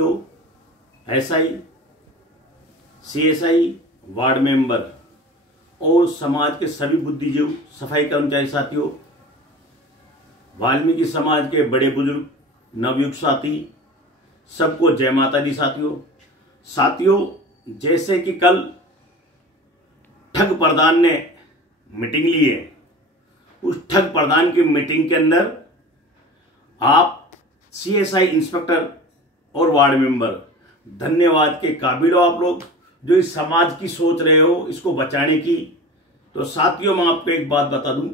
तो SI, CSI, ward member और समाज के सभी बुद्धिजीव, सफाई कर्मचारी साथियों, वाल्मीकि समाज के बड़े बुजुर्ग, नवयुग साथी, सबको जय माता दी साथियों। जैसे कि कल ठग प्रधान ने मीटिंग ली है, उस ठग प्रधान की मीटिंग के अंदर आप सीएसआई इंस्पेक्टर और वार्ड मेंबर धन्यवाद के काबिल हो, आप लोग जो इस समाज की सोच रहे हो इसको बचाने की। तो साथियों, मैं आपको एक बात बता दूं,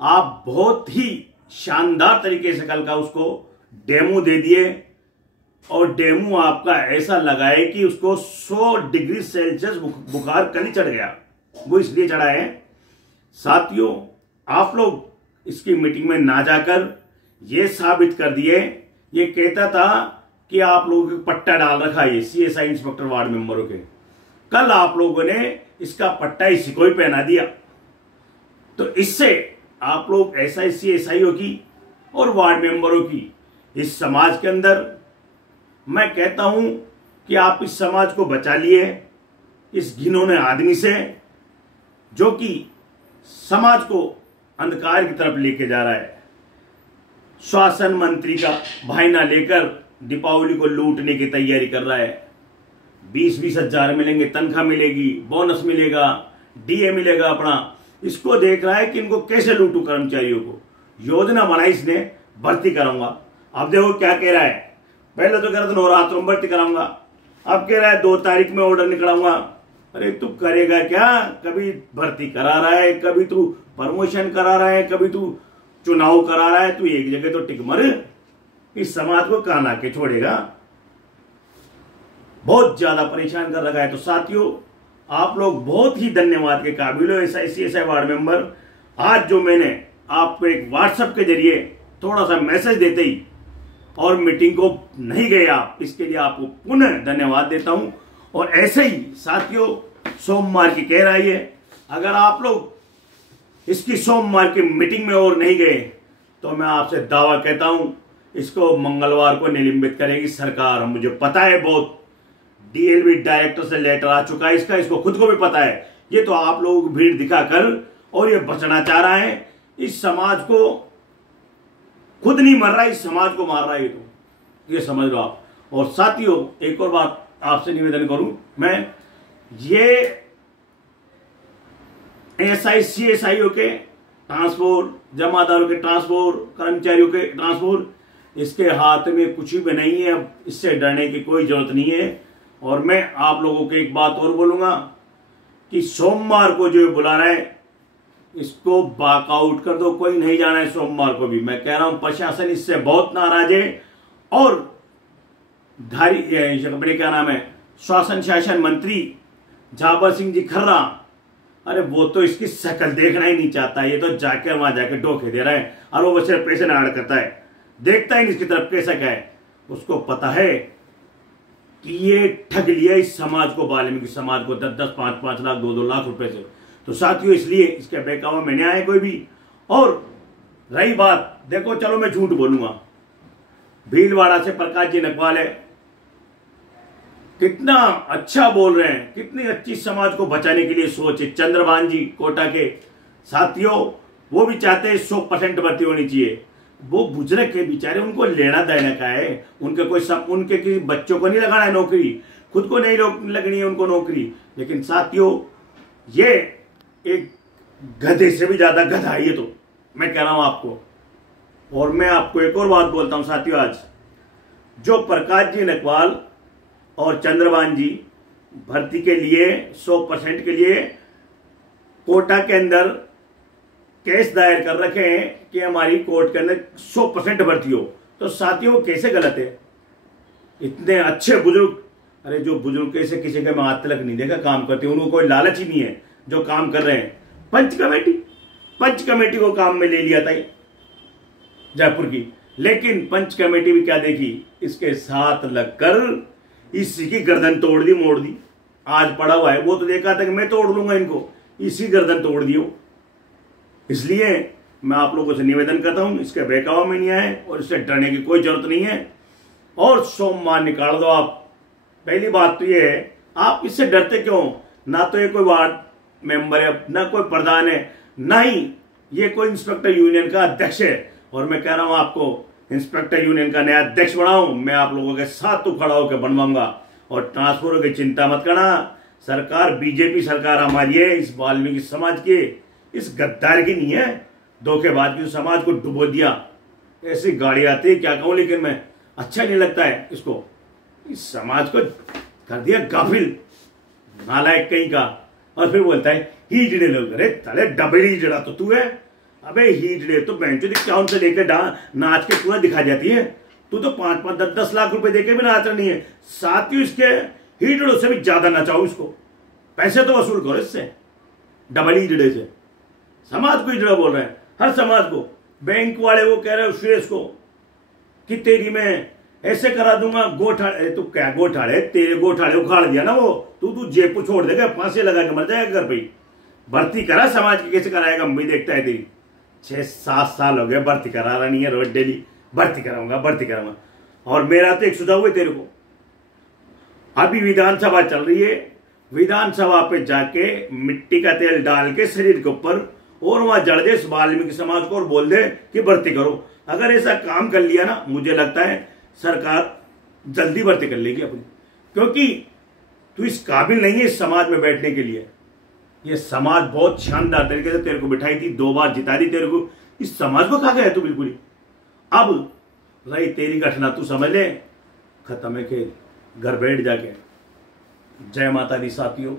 आप बहुत ही शानदार तरीके से कल का उसको डेमो दे दिए और डेमो आपका ऐसा लगा है कि उसको 100 डिग्री सेल्सियस बुखार कल ही चढ़ गया। वो इसलिए चढ़ा है साथियों, आप लोग इसकी मीटिंग में ना जाकर ये साबित कर दिए, ये कहता था कि आप लोगों के पट्टा डाल रखा है सीएसआई इंस्पेक्टर वार्ड मेंबरों के, कल आप लोगों ने इसका पट्टा इसी को ही पहना दिया। तो इससे आप लोग एसआई सीएसआईओ की और वार्ड मेंबरों की इस समाज के अंदर, मैं कहता हूं कि आप इस समाज को बचा लिए इस घिनौने आदमी से, जो कि समाज को अंधकार की तरफ लेके जा रहा है। शासन मंत्री का बहाना लेकर दीपावली को लूटने की तैयारी कर रहा है। 20-20 हजार मिलेंगे, तनख्वाह मिलेगी, बोनस मिलेगा, डीए मिलेगा अपना। इसको देख रहा है कि इनको कैसे लूटूं कर्मचारियों को। योजना बनाई इसने, भर्ती कराऊंगा। अब देखो क्या कह रहा है, पहले तो कह रहा था नवरात्रों में भर्ती कराऊंगा, अब कह रहा है 2 तारीख में ऑर्डर निकलाऊंगा। अरे तू करेगा क्या? कभी भर्ती करा रहा है, कभी तू प्रमोशन करा रहा है, कभी तू चुनाव करा रहा है। तू एक जगह तो टिक मर, इस समाज को कहां लाके छोड़ेगा? बहुत ज्यादा परेशान कर रखा है। तो साथियों, आप लोग बहुत ही धन्यवाद के काबिल हो एसआई सीएसआई वार्ड मेंबर। आज जो मैंने आपको एक व्हाट्सएप के जरिए थोड़ा सा मैसेज देते ही और मीटिंग को नहीं गए आप, इसके लिए आपको पुनः धन्यवाद देता हूं। और ऐसे ही साथियों, सोमवार की कह रही है, अगर आप लोग इसकी सोमवार की मीटिंग में और नहीं गए तो मैं आपसे दावा कहता हूं इसको मंगलवार को निलंबित करेगी सरकार। मुझे पता है, बहुत डीएलवी डायरेक्टर से लेटर आ चुका है इसका, इसको खुद को भी पता है। ये तो आप लोगों को भीड़ दिखाकर और ये बचना चाह रहा है। इस समाज को खुद नहीं मर रहा, इस समाज को मार रहा है, तो ये समझ लो आप। और साथियों, एक और बात आपसे निवेदन करूं मैं, ये एसआई सीएसआईओ के ट्रांसपोर्ट, जमादारों के ट्रांसपोर्ट, कर्मचारियों के ट्रांसपोर्ट, इसके हाथ में कुछ भी नहीं है। अब इससे डरने की कोई जरूरत नहीं है। और मैं आप लोगों को एक बात और बोलूंगा कि सोमवार को जो बुला रहा है इसको बाकआउट कर दो, कोई नहीं जाना है सोमवार को भी। मैं कह रहा हूं प्रशासन इससे बहुत नाराज है। और धारी क्या नाम है, शासन शासन मंत्री झाबर सिंह जी खर्रा, अरे वो तो इसकी शक्ल देखना ही नहीं चाहता। ये तो जाके वहां जाके डोके दे रहा है और वो सिर्फ पैसे नाड़ करता है, देखता ही नहीं इसकी तरफ कैसा क्या है। उसको पता है कि ये ठग लिया इस समाज को, वाल्मीकि समाज को 10-10, 5-5 लाख, 2-2 लाख रुपए से। तो साथियों, इसलिए इसके बहकावा में नहीं आए कोई भी। और रही बात, देखो चलो मैं झूठ बोलूंगा, भीलवाड़ा से प्रकाश जी नकवाल है, कितना अच्छा बोल रहे हैं, कितनी अच्छी समाज को बचाने के लिए सोच है। चंद्रभान जी कोटा के साथियों, वो भी चाहते हैं 100% भर्ती होनी चाहिए। वो बुजुर्ग के बेचारे, उनको लेना देना का है, उनके किसी बच्चों को नहीं लगाना है नौकरी, खुद को नहीं लगनी है उनको नौकरी। लेकिन साथियों, ये एक गधे से भी ज्यादा गधा है ये, तो मैं कह रहा हूं आपको। और मैं आपको एक और बात बोलता हूं साथियों, आज जो प्रकाश जी नकवाल और चंद्रभान जी भर्ती के लिए 100% के लिए कोटा के अंदर केस दायर कर रखे हैं कि हमारी कोर्ट के अंदर 100% भर्ती हो, तो साथियों वो कैसे गलत है? इतने अच्छे बुजुर्ग, अरे जो बुजुर्ग कैसे किसी के मैं हाथ तलक नहीं देखा काम करते, उनको कोई लालच ही नहीं है जो काम कर रहे हैं। पंच कमेटी को काम में ले लिया था जयपुर की, लेकिन पंच कमेटी भी क्या देखी, इसके साथ लगकर इसी की गर्दन तोड़ दी, मोड़ दी। आज पड़ा हुआ है, वो तो देखा था कि मैं तोड़ लूंगा इनको, इसी गर्दन तोड़ दियो। इसलिए मैं आप लोगों से निवेदन करता हूं, इसके बहकावा में नहीं आए और इससे डरने की कोई जरूरत नहीं है। और सोमवार निकाल दो आप। पहली बात तो ये है, आप इससे डरते क्यों? ना तो ये कोई वार्ड मेंबर है, ना कोई प्रधान है, ना ही ये कोई इंस्पेक्टर यूनियन का अध्यक्ष है। और मैं कह रहा हूं आपको इंस्पेक्टर यूनियन का नया अध्यक्ष बनाऊं, मैं आप लोगों के साथ तो खड़ा होकर बनवाऊंगा। और ट्रांसफर की चिंता मत करना, सरकार बीजेपी सरकार हमारी है, इस वाल्मीकि समाज के इस गद्दार की नहीं है, धोखेबाज की समाज को डुबो दिया। ऐसी गाड़ी आती है क्या कहूं, लेकिन मैं अच्छा नहीं लगता है इसको, इस समाज को कर दिया गाफिल, नालायक कहीं का। और फिर बोलता है हीजड़े लोग, अरे तले डबली हीजड़ा तो तू है। अबे हीजड़े तो बेंचो अकाउंट से लेकर नाच के पूरा दिखा जाती है, तू तो 5-5, 10-10 लाख रुपए देके भी नाच रही है। साथियों इसके हीजड़ों से भी ज्यादा नचाओ इसको, पैसे तो वसूल करो इससे, डबल हीजड़े से। समाज को हीजड़ा बोल रहे हैं, हर समाज को। बैंक वाले वो कह रहे हैं सुरेश को कि तेरी मैं ऐसे करा दूंगा गोठाड़े, तो क्या गोठाड़े, तेरे गोठाड़े उखाड़ दिया ना वो, तू जेब को छोड़ देगा, फांसी लगा के मर जाएगा घर पे। भर्ती करा समाज की, कैसे कराएगा, हम भी देखता है तेरी। 6-7 साल हो गए भर्ती करा रहा नहीं है, रोज डेली भर्ती कराऊंगा। और मेरा तो एक सुझाव है तेरे को, अभी विधानसभा चल रही है, विधानसभा पे जाके मिट्टी का तेल डाल के शरीर के ऊपर और वहां जड़ दे इस वाल्मीकि समाज को और बोल दे कि भर्ती करो। अगर ऐसा काम कर लिया ना, मुझे लगता है सरकार जल्दी भर्ती कर लेगी अपनी, क्योंकि तू इस काबिल नहीं है इस समाज में बैठने के लिए। ये समाज बहुत शानदार तरीके से तेरे को बिठाई थी, 2 बार जिता दी तेरे को, इस समाज को खा गया तू बिल्कुल ही। अब रही तेरी घटना, तू समझ ले खत्म है खेल, घर बैठ जाके। जय माता दी साथियों।